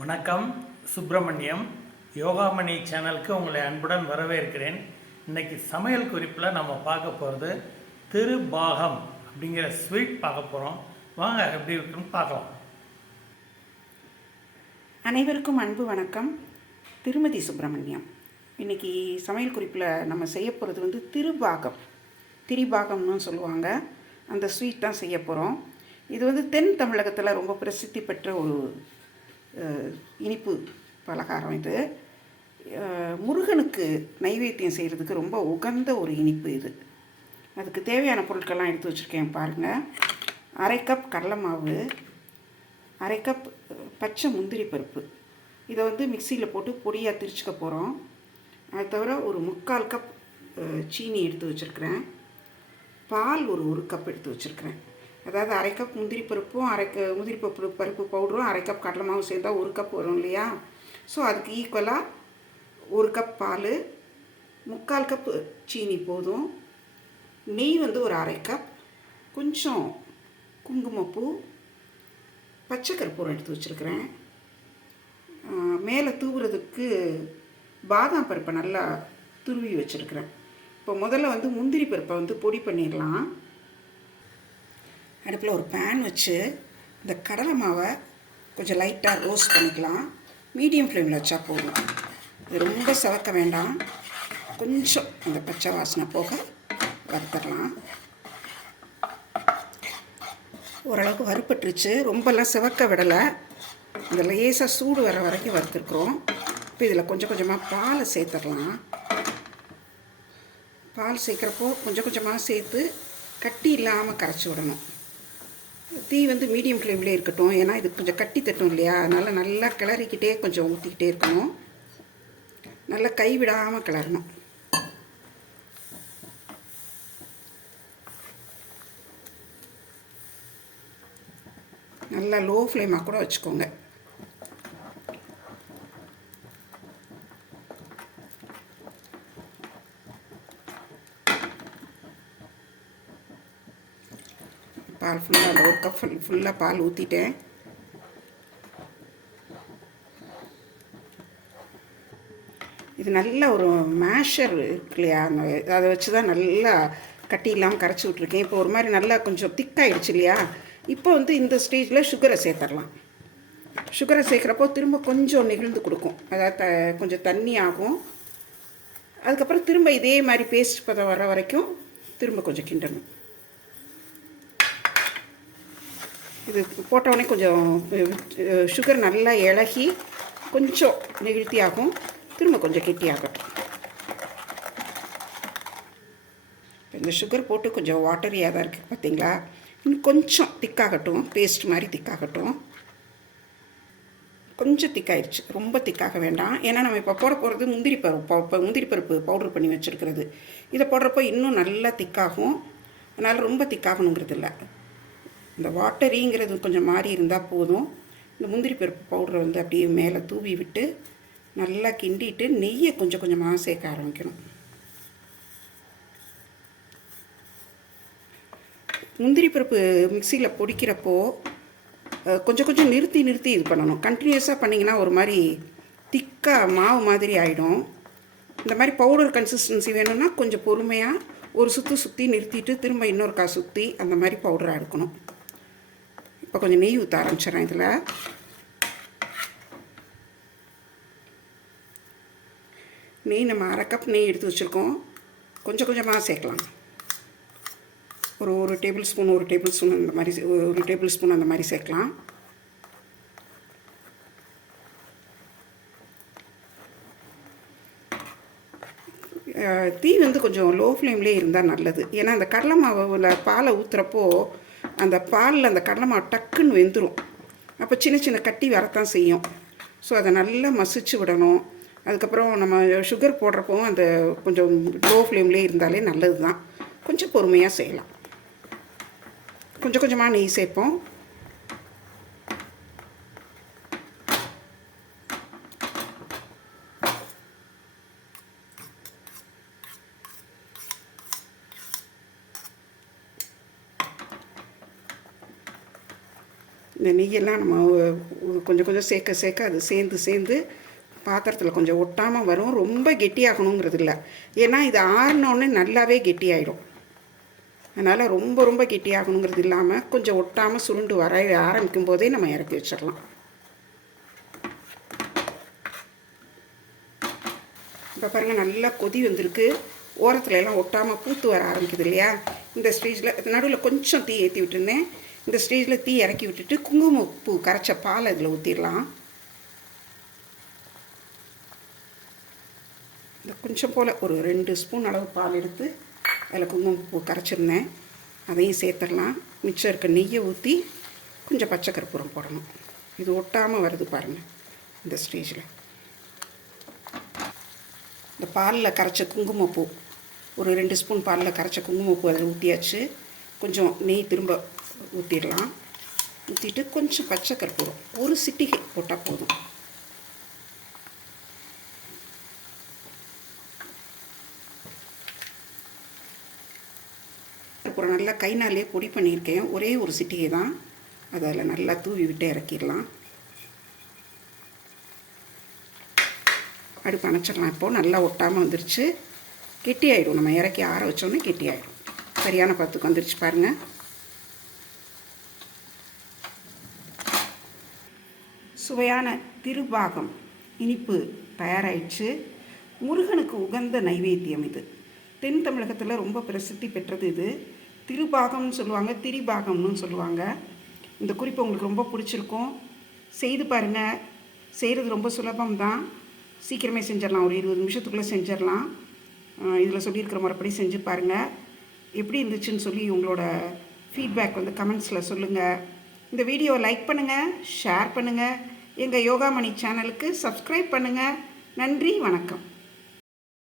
வணக்கம் சுப்பிரமணியம். யோகாமணி சேனலுக்கு உங்களை அன்புடன் வரவேற்கிறேன். இன்னைக்கு சமையல் குறிப்பில் நம்ம பார்க்க போகிறது திருபாகம் அப்படிங்கிற ஸ்வீட் பார்க்க போகிறோம் வாங்க எப்படி இருக்குன்னு பார்க்கலாம். அனைவருக்கும் அன்பு வணக்கம். திருமதி சுப்பிரமணியம். இன்னைக்கு சமையல் குறிப்பில் நம்ம செய்ய போகிறது வந்து திருபாகம். திரிபாகம்னு சொல்லுவாங்க. அந்த ஸ்வீட் தான் செய்ய போகிறோம் இது வந்து தென் தமிழகத்தில் ரொம்ப பிரசித்தி பெற்ற ஒரு இனிப்பு பலகாரம் இது. முருகனுக்கு நைவேத்தியம் செய்கிறதுக்கு ரொம்ப உகந்த ஒரு இனிப்பு இது. அதுக்கு தேவையான பொருட்கள்லாம் எடுத்து வச்சுருக்கேன் பாருங்கள் அரை கப் கடலை மாவு அரை கப் பச்சை முந்திரி பருப்பு. இதை வந்து மிக்சியில் போட்டு பொடியாக திரிச்சுக்க போகிறோம் அது தவிர ஒரு முக்கால் கப் சீனி எடுத்து வச்சுருக்கிறேன். பால் ஒரு ஒரு கப் எடுத்து வச்சுருக்கிறேன். அதாவது அரை கப் முந்திரி பருப்பும் அரை க முந்திரி பருப்பு பருப்பு பவுடரும் அரை கப் கடலை மாவும் சேர்ந்தா ஒரு கப் வரும் இல்லையா? ஸோ அதுக்கு ஈக்குவலாக ஒரு கப் பால் முக்கால் கப்பு சீனி போதும். நெய் வந்து ஒரு அரை கப் கொஞ்சம் குங்குமப்பூ பச்சை கற்பூரம் எடுத்து வச்சுருக்கிறேன். மேலே தூவுறதுக்கு பாதாம் பருப்பை நல்லா துருவி வச்சுருக்கிறேன். இப்போ முதல்ல வந்து முந்திரி பருப்பை வந்து பொடி பண்ணிடலாம். அடுப்பில் ஒரு பேன் வச்சு இந்த கடலை மாவை கொஞ்சம் லைட்டாக ரோஸ்ட் பண்ணிக்கலாம். மீடியம் ஃப்ளேமில் வச்சா போதும். இது ரொம்ப செவக்க வேண்டாம். கொஞ்சம் அந்த பச்சை வாசனை போக வறுத்துடலாம். ஓரளவுக்கு வறுப்பட்டுருச்சு ரொம்பலாம் சிவக்க விடலை. இந்த லேசாக சூடு வர வரைக்கும் வறுத்துருக்குறோம். இப்போ இதில் கொஞ்சம் கொஞ்சமாக பாலை சேர்த்துடலாம். பால் சேர்க்குறப்போ கொஞ்சம் கொஞ்சமாக சேர்த்து கட்டி இல்லாமல் கரைச்சி விடணும். தீ வந்து மீடியம் ஃப்ளேம்லேயே இருக்கட்டும். ஏன்னா இது கொஞ்சம் கட்டி தட்டும் இல்லையா? அதனால் நல்லா கிளறிக்கிட்டே கொஞ்சம் ஊற்றிக்கிட்டே இருக்கணும். நல்லா கைவிடாமல் கிளறணும். நல்லா லோ ஃப்ளேமாக கூட வச்சுக்கோங்க. பால் ஃபுல்லாக ஒரு கப் ஃபுல்லாக பால் ஊற்றிட்டேன் இது நல்ல ஒரு மேஷர் இருக்கு இல்லையா? அந்த அதை வச்சு தான் நல்லா கட்டி இல்லாமல் கரைச்சி விட்ருக்கேன் இப்போ ஒரு மாதிரி நல்லா கொஞ்சம் திக்காயிடுச்சு இல்லையா? இப்போ வந்து இந்த ஸ்டேஜில் சுகரை சேர்த்துடலாம் சுகரை சேர்க்குறப்போ திரும்ப கொஞ்சம் நெகிழ்ந்து கொடுக்கும். அதாவது த கொஞ்சம் தண்ணி ஆகும். அதுக்கப்புறம் திரும்ப இதே மாதிரி பேஸ்ட் பதம் வர வரைக்கும் திரும்ப கொஞ்சம் கிண்டணும். இது போட்டவுடனே கொஞ்சம் சுகர் நல்லா இலகி கொஞ்சம் நெகிழ்த்தியாகும். திரும்ப கொஞ்சம் கெட்டியாகட்டும். இந்த சுகர் போட்டு கொஞ்சம் வாட்டரியாக தான் இருக்குது பார்த்தீங்களா இன்னும் கொஞ்சம் திக்காகட்டும் பேஸ்ட் மாதிரி திக்காகட்டும். கொஞ்சம் திக்காயிருச்சு ரொம்ப திக்காக வேண்டாம். ஏன்னா நம்ம இப்போ போட போகிறது முந்திரி பருப்பு முந்திரி பருப்பு பவுடர் பண்ணி வச்சுருக்கிறது. இதை போடுறப்போ இன்னும் நல்லா திக்காகும். அதனால் ரொம்ப திக்காகணுங்கிறது இல்லை இந்த வாட்டரிங்கிறது கொஞ்சம் மாறி இருந்தால் போதும். இந்த முந்திரி பருப்பு பவுடரை வந்து அப்படியே மேலே தூவி விட்டு நல்லா கிண்டிட்டு நெய்யை கொஞ்சம் கொஞ்சமாக சேர்க்க ஆரம்பிக்கணும். முந்திரி பருப்பு மிக்சியில் பொடிக்கிறப்போ கொஞ்சம் கொஞ்சம் நிறுத்தி நிறுத்தி இது பண்ணணும். கண்டினியூஸாக பண்ணிங்கன்னா ஒரு மாதிரி திக்காக மாவு மாதிரி ஆகிடும் இந்த மாதிரி பவுடர் கன்சிஸ்டன்சி வேணும்னா கொஞ்சம் பொறுமையாக ஒரு சுற்று சுற்றி நிறுத்திட்டு திரும்ப இன்னொரு கா சுற்றி அந்த மாதிரி பவுடராக எடுக்கணும். இப்போ கொஞ்சம் நெய் ஊற்ற ஆரம்பிச்சிடறேன் இதில் நெய் நம்ம அரை கப் நெய் எடுத்து வச்சுருக்கோம் கொஞ்சம் கொஞ்சமாக சேர்க்கலாம் ஒரு ஒரு டேபிள் ஸ்பூன் ஒரு டேபிள் ஸ்பூன் அந்த மாதிரி ஒரு டேபிள் ஸ்பூன் அந்த மாதிரி சேர்க்கலாம் தீ வந்து கொஞ்சம் லோ ஃப்ளேம்லேயே இருந்தால் நல்லது ஏன்னா அந்த கடலை மாவில் பாலை ஊற்றுறப்போ அந்த பாலில் அந்த கடலைமாவு டக்குன்னு வெந்துடும் அப்போ சின்ன சின்ன கட்டி வரத்தான் செய்யும். ஸோ அதை நல்லா மசிச்சு விடணும். அதுக்கப்புறம் நம்ம சுகர் போடுறப்போ அந்த கொஞ்சம் லோ ஃப்ளேம்லேயே இருந்தாலே நல்லது தான் கொஞ்சம் பொறுமையாக செய்யலாம். கொஞ்சம் கொஞ்சமாக நெய் சேர்ப்போம். இந்த நெய்யெல்லாம் நம்ம கொஞ்சம் கொஞ்சம் சேர்க்க சேர்க்க அது சேர்ந்து சேர்ந்து பாத்திரத்தில் கொஞ்சம் ஒட்டாமல் வரும். ரொம்ப கெட்டியாகணுங்கிறது இல்லை. ஏன்னா இது ஆறினோடனே நல்லாவே கெட்டியாயிடும். அதனால் ரொம்ப ரொம்ப கெட்டியாகணுங்கிறது இல்லாமல் கொஞ்சம் ஒட்டாமல் சுருண்டு வர ஆரம்பிக்கும் போதே நம்ம இறக்கி வச்சிடலாம். இப்போ பாருங்கள் நல்லா கொதி வந்திருக்கு. ஓரத்துல எல்லாம் ஒட்டாமல் பூத்து வர ஆரம்பிக்குது இல்லையா? இந்த ஸ்டேஜில் நடுவில் கொஞ்சம் தீ ஏற்றி விட்டுருந்தேன். இந்த ஸ்டேஜில் தீ இறக்கி விட்டுட்டு குங்குமப்பூ கரைச்ச பால் அதில் ஊற்றிடலாம் இந்த கொஞ்சம் போல் ஒரு ரெண்டு ஸ்பூன் அளவு பால் எடுத்து அதில் குங்குமப்பூ கரைச்சிருந்தேன். அதையும் சேர்த்துடலாம். மிச்சம் இருக்க நெய்யை ஊற்றி கொஞ்சம் பச்சை கற்பூரம் போடணும். இது ஒட்டாமல் வருது பாருங்கள் இந்த ஸ்டேஜில். இந்த பாலில் கரைச்ச குங்குமப்பூ ஒரு ரெண்டு ஸ்பூன் பாலில் கரைச்ச குங்குமப்பூ அதில் ஊற்றியாச்சு கொஞ்சம் நெய் திரும்ப ஊற்றிடலாம் ஊற்றிட்டு கொஞ்சம் பச்சை கற்பூரம் ஒரு சிட்டிகை போட்டால் போதும். கற்பூரம் நல்லா கைனாலே பொடி பண்ணியிருக்கேன். ஒரே ஒரு சிட்டிகை தான். அதில் நல்லா தூவி விட்டு இறக்கிடலாம். அடுப்பு அணைச்சிடலாம் இப்போது நல்லா ஒட்டாமல் வந்துருச்சு. கெட்டி ஆகிடும் நம்ம இறக்கி ஆற வச்சோன்னே கெட்டி ஆயிடும் சரியான பத்துக்கு வந்துருச்சு பாருங்கள் சுவையான திருபாகம் இனிப்பு தயாராயிடுச்சு முருகனுக்கு உகந்த நைவேத்தியம் இது. தென் தமிழகத்தில் ரொம்ப பிரசித்தி பெற்றது இது. திருபாகம்னு சொல்லுவாங்க திரிபாகம்னு சொல்லுவாங்க. இந்த குறிப்பு உங்களுக்கு ரொம்ப பிடிச்சிருக்கும். செய்து பாருங்கள் செய்கிறது ரொம்ப சுலபம் தான். சீக்கிரமே செஞ்சிடலாம். ஒரு இருபது நிமிஷத்துக்குள்ளே செஞ்சிடலாம். இதில் சொல்லியிருக்கிற முறைப்படி செஞ்சு பாருங்கள் எப்படி இருந்துச்சுன்னு சொல்லி உங்களோட ஃபீட்பேக் வந்து கமெண்ட்ஸில் சொல்லுங்கள் இந்த வீடியோவை லைக் பண்ணுங்கள் ஷேர் பண்ணுங்கள் எங்கள் யோகாமணி சேனலுக்கு சப்ஸ்கிரைப் பண்ணுங்கள் நன்றி வணக்கம்.